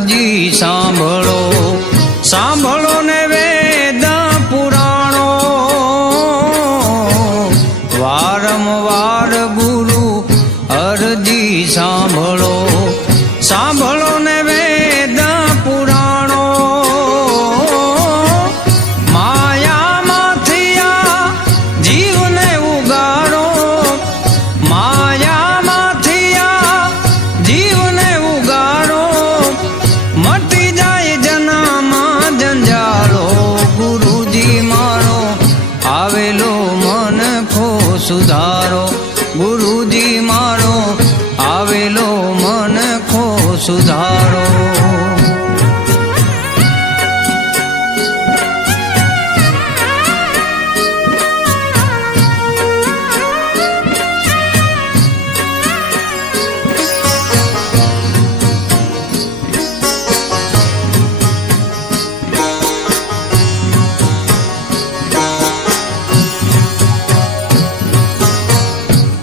અરજી સાંભળો, સાંભળો ને વેદ પુરાણો, વારંવાર ગુરુ અરજી સાંભળો, સાંભળો ને વેદ પુરાણો, માયામાંથી આ જીવને ઉગાડો, માયામાંથી આ જીવને ઉગાડો, મટી જાય જનામાં જંજાળો, ગુરુજી મારો આવેલો મન ખો સુધારો, ગુરુજી મારો આવેલો મન ખો સુધારો.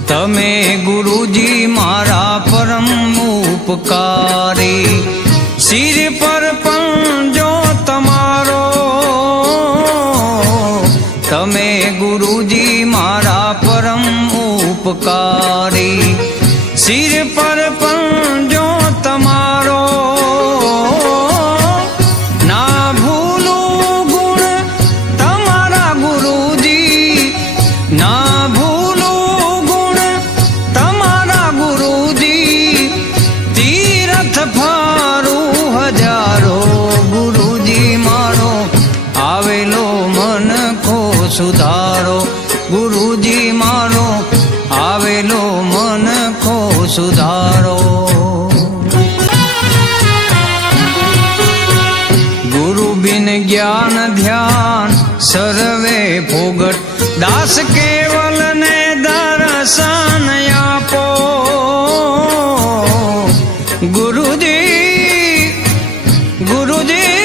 તમે ગુરુજી મારા પરમ ઉપકારી, શિર પર પંજો તમારો, તમે ગુરુજી મારા પરમ ઉપકારી, શિર પર પંજો તમારો, ના ભૂલું ગુણ તમારા ગુરુજી, ના ભૂલું ગુણ તમારા ગુરુજી, તીરથ ફારું હજારો, ગુરુજી મારો આવેલો મન ખો સુધારો, ગુરુજી મારો આવેલો મન ખો સુધારો. ગુરુ બિન જ્ઞાન ધ્યાન સર્વે ફોગટ, દાસ કેવલ ને દર્શન આપો, ગુરુજી ગુરુજી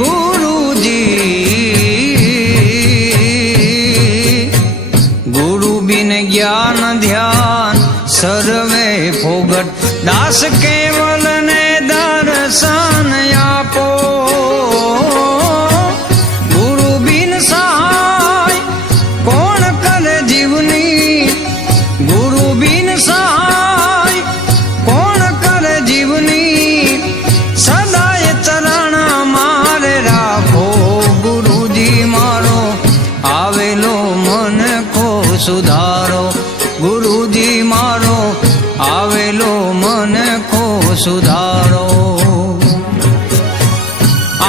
ગુરુજી, ગુરુ બિન જ્ઞાન ધ્યાન સર્વે ફોગટ, દાસ કેવલ ને દર્શન આપો, ગુરુ બિન સહાય કોણ કરે જીવની, ગુરુ બિન સહાય કોણ કરે જીવની, સદાય ચરણ મારે રાખો, ગુરુજી મારો આવેલો મન ખો સુધારો, ગુરુજી મારો આવેલો મન ખો સુધારો.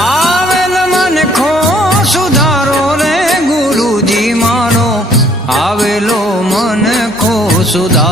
આવેલ મન ખો સુધારો રે, ગુરુજી મારો આવેલો મન ખો સુધારો.